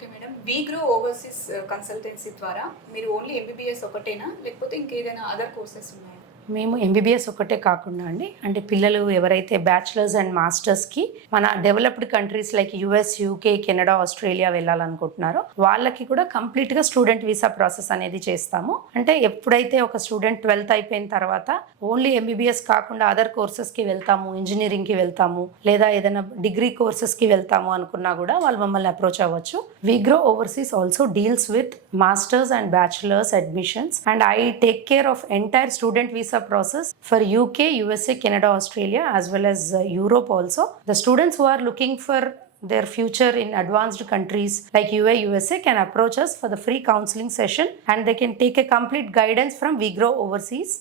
Okay madam. We Grow Overseas Consultancy ద్వారా మీరు only MBBS ఒకటేనా? లేకపోతే ఇంకేదైనా అదర్ కోర్సెస్ ఉన్నాయా? మేము ఎంబీబీఎస్ ఒక్కటే కాకుండా అండి, అంటే పిల్లలు ఎవరైతే బ్యాచిలర్స్ అండ్ మాస్టర్స్కి మన developed countries like US, UK, Canada, Australia వెళ్ళాలనుకుంటున్నారో వాళ్ళకి కూడా కంప్లీట్గా స్టూడెంట్ వీసా ప్రాసెస్ అనేది చేస్తాము. అంటే ఎప్పుడైతే ఒక స్టూడెంట్ 12th అయిపోయిన తర్వాత ఓన్లీ ఎంబీబీఎస్ కాకుండా అదర్ కోర్సెస్కి వెళ్తాము, ఇంజనీరింగ్కి వెళ్తాము, లేదా ఏదైనా డిగ్రీ కోర్సెస్కి వెళ్తాము అనుకున్నా కూడా వాళ్ళు మమ్మల్ని అప్రోచ్ అవ్వచ్చు. We Grow Overseas also deals with masters and bachelors admissions, and I take care of entire student visa process for UK, USA, Canada, Australia, as well as Europe also. The students who are looking for their future in advanced countries like UA, USA can approach us for the free counseling session, and they can take a complete guidance from VGROW Overseas.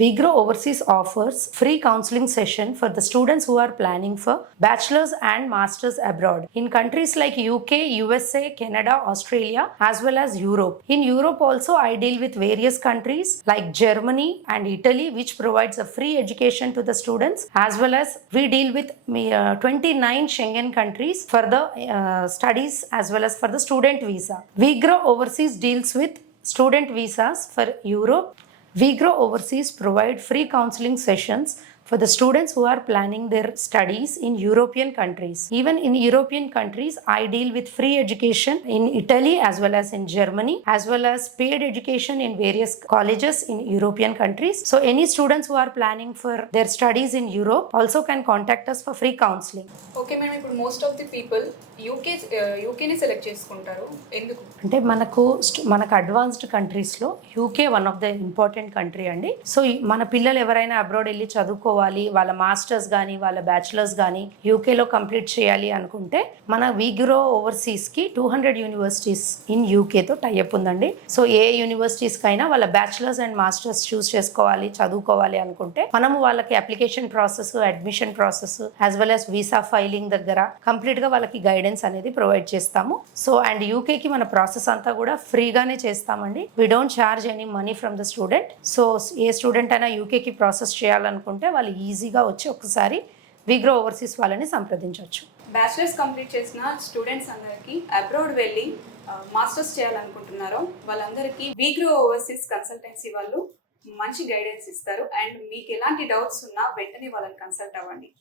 VGROW Overseas offers free counseling session for the students who are planning for bachelor's and master's abroad in countries like UK, USA, Canada, Australia, as well as Europe. In Europe also, I deal with various countries like Germany and Italy, which provides a free education to the students, as well as we deal with 29 Schengen countries for the studies as well as for the student visa. VGROW Overseas deals with student visas for Europe. We Grow Overseas provide free counseling sessions for the students who are planning their studies in European countries. Even in European countries, I deal with free education in Italy as well as in Germany, as well as paid education in various colleges in European countries. So any students who are planning for their studies in Europe also can contact us for free counseling. Okay madam. ఇప్పుడు most of the people యూకేని select చేసుకుంటారు. ఎందుకు? అంటే మనకు advanced కంట్రీస్లో UK one of the important country అండి. So మన పిల్లలు ఎవరైనా అబ్రాడ్ వెళ్ళి చదువుకోవాలి, వాళ్ళ మాస్టర్స్ కానీ వాళ్ళ బ్యాచిలర్స్ కానీ యూకేలో కంప్లీట్ చేయాలి అనుకుంటే మన విగ్రో ఓవర్సీస్కి 200 యూనివర్సిటీస్ ఇన్ యూకేతో టైఅప్ ఉందండి. సో ఏ యూనివర్సిటీస్కి అయినా వాళ్ళ బ్యాచిలర్స్ అండ్ మాస్టర్స్ చూస్ చేసుకోవాలి, చదువుకోవాలి అనుకుంటే మనము వాళ్ళకి application process, admission process as well as visa filing దగ్గర కంప్లీట్గా వాళ్ళకి గైడెన్స్ అనేది ప్రొవైడ్ చేస్తాము. సో అండ్ యూకేకి మన ప్రాసెస్ అంతా కూడా ఫ్రీగానే చేస్తామండి. We don't charge any money from the student. So ఏ స్టూడెంట్ అయినా యూకేకి ప్రాసెస్ చేయాలనుకుంటే వాళ్ళు ఈజీగా వచ్చి ఒకసారి విగ్రో ఓవర్సీస్ వాళ్ళని సంప్రదించవచ్చు. బ్యాచిలర్స్ కంప్లీట్ చేసిన స్టూడెంట్స్ అందరికీ అబ్రాడ్ వెళ్ళి మాస్టర్స్ చేయాలనుకుంటున్నారో వాళ్ళందరికీ విగ్రో ఓవర్సీస్ కన్సల్టెన్సీ వాళ్ళు మంచి గైడెన్స్ ఇస్తారు. అండ్ మీకు ఎలాంటి డౌట్స్ ఉన్నా వెంటనే వాళ్ళని కన్సల్ట్ అవ్వండి.